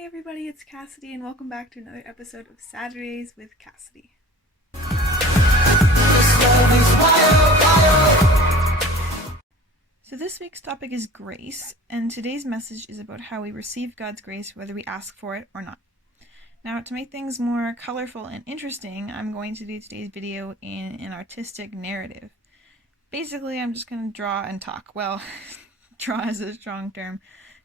Hey everybody, it's Cassidy and welcome back to another episode of Saturdays with Cassidy. So this week's topic is grace, and today's message is about how we receive God's grace whether we ask for it or not. Now, to make things more colorful and interesting, I'm going to do today's video in an artistic narrative. Basically, I'm just going to draw and talk. Well, draw is a strong term,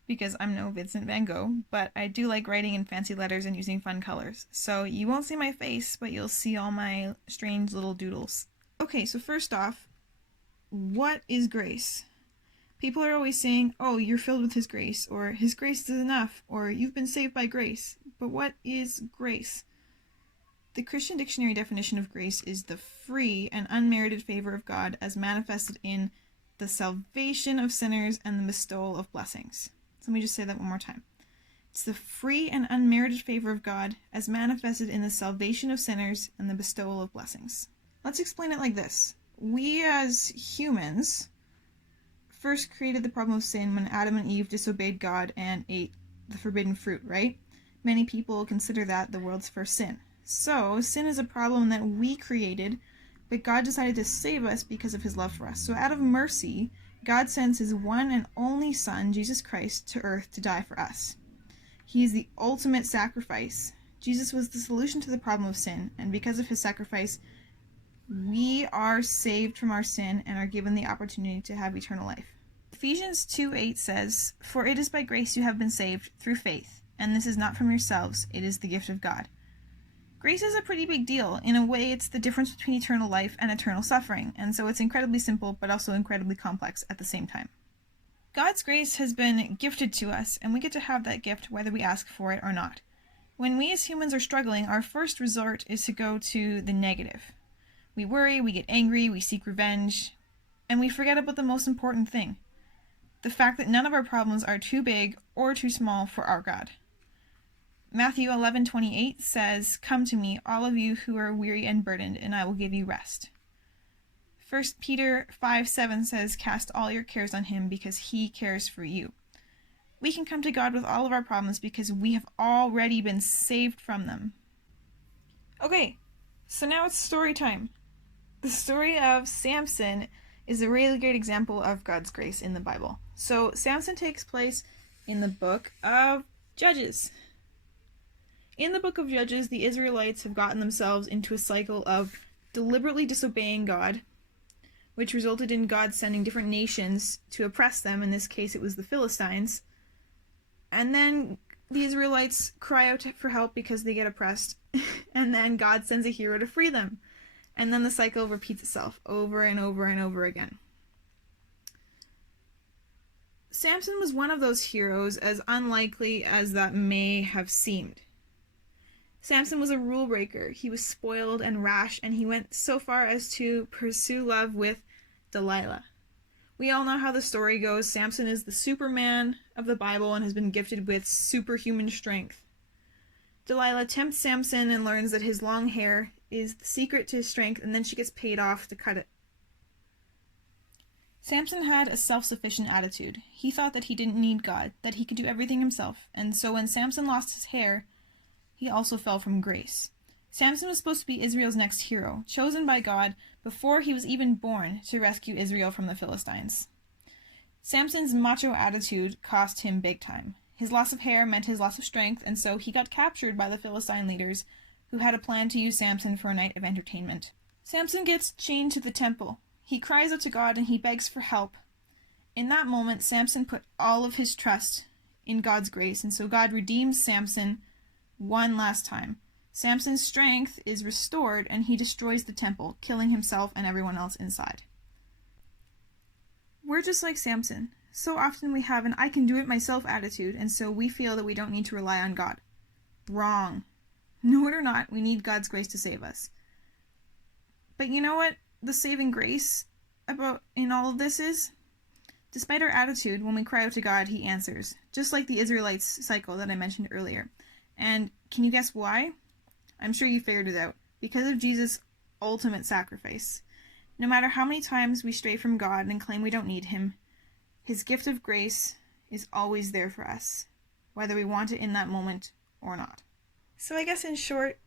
because I'm no Vincent van Gogh, but I do like writing in fancy letters and using fun colors. So you won't see my face, but you'll see all my strange little doodles. Okay, so first off, what is grace? People are always saying, oh, you're filled with His grace, or His grace is enough, or you've been saved by grace. But what is grace? The Christian dictionary definition of grace is the free and unmerited favor of God as manifested in the salvation of sinners and the bestowal of blessings. So let me just say that one more time. It's the free and unmerited favor of God as manifested in the salvation of sinners and the bestowal of blessings. Let's explain it like this. We as humans first created the problem of sin when Adam and Eve disobeyed God and ate the forbidden fruit, right? Many people consider that the world's first sin. So, sin is a problem that we created, but God decided to save us because of His love for us. So out of mercy, God sends His one and only Son, Jesus Christ, to earth to die for us. He is the ultimate sacrifice. Jesus was the solution to the problem of sin, and because of His sacrifice, we are saved from our sin and are given the opportunity to have eternal life. Ephesians 2:8 says, "For it is by grace you have been saved through faith, and this is not from yourselves, it is the gift of God." Grace is a pretty big deal. In a way, it's the difference between eternal life and eternal suffering, and so it's incredibly simple, but also incredibly complex at the same time. God's grace has been gifted to us, and we get to have that gift whether we ask for it or not. When we as humans are struggling, our first resort is to go to the negative. We worry, we get angry, we seek revenge, and we forget about the most important thing. The fact that none of our problems are too big or too small for our God. Matthew 11:28 says, "Come to me, all of you who are weary and burdened, and I will give you rest." 1 Peter 5:7 says, "Cast all your cares on Him because He cares for you." We can come to God with all of our problems because we have already been saved from them. Okay, so now it's story time. The story of Samson is a really great example of God's grace in the Bible. So Samson takes place in the book of Judges. In the book of Judges, the Israelites have gotten themselves into a cycle of deliberately disobeying God, which resulted in God sending different nations to oppress them. In this case, it was the Philistines. And then the Israelites cry out for help because they get oppressed, and then God sends a hero to free them. And then the cycle repeats itself over and over and over again. Samson was one of those heroes, as unlikely as that may have seemed. Samson was a rule breaker. He was spoiled and rash, and he went so far as to pursue love with Delilah. We all know how the story goes. Samson is the Superman of the Bible and has been gifted with superhuman strength. Delilah tempts Samson and learns that his long hair is the secret to his strength, and then she gets paid off to cut it. Samson had a self-sufficient attitude. He thought that he didn't need God, that he could do everything himself, and so when Samson lost his hair, he also fell from grace. Samson was supposed to be Israel's next hero, chosen by God before he was even born to rescue Israel from the Philistines. Samson's macho attitude cost him big time. His loss of hair meant his loss of strength, and so he got captured by the Philistine leaders, who had a plan to use Samson for a night of entertainment. Samson gets chained to the temple. He cries out to God and he begs for help. In that moment, Samson put all of his trust in God's grace, and so God redeems Samson one last time. Samson's strength is restored, and he destroys the temple, killing himself and everyone else inside. We're just like Samson. So often we have an I can do it myself attitude, and so we feel that we don't need to rely on God. Wrong. No, or not, we need God's grace to save us. But you know what the saving grace about in all of this is? Despite our attitude, when we cry out to God, He answers, just like the Israelites' cycle that I mentioned earlier. And can you guess why? I'm sure you figured it out. Because of Jesus' ultimate sacrifice. No matter how many times we stray from God and claim we don't need Him, His gift of grace is always there for us. whether we want it in that moment or not. So I guess in short,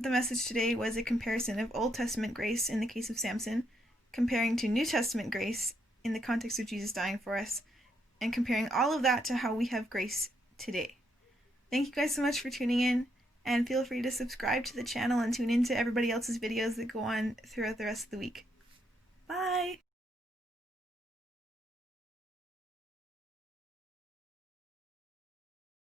the message today was a comparison of Old Testament grace in the case of Samson, comparing to New Testament grace in the context of Jesus dying for us, and comparing all of that to how we have grace today. Thank you guys so much for tuning in, and feel free to subscribe to the channel and tune in to everybody else's videos that go on throughout the rest of the week. Bye!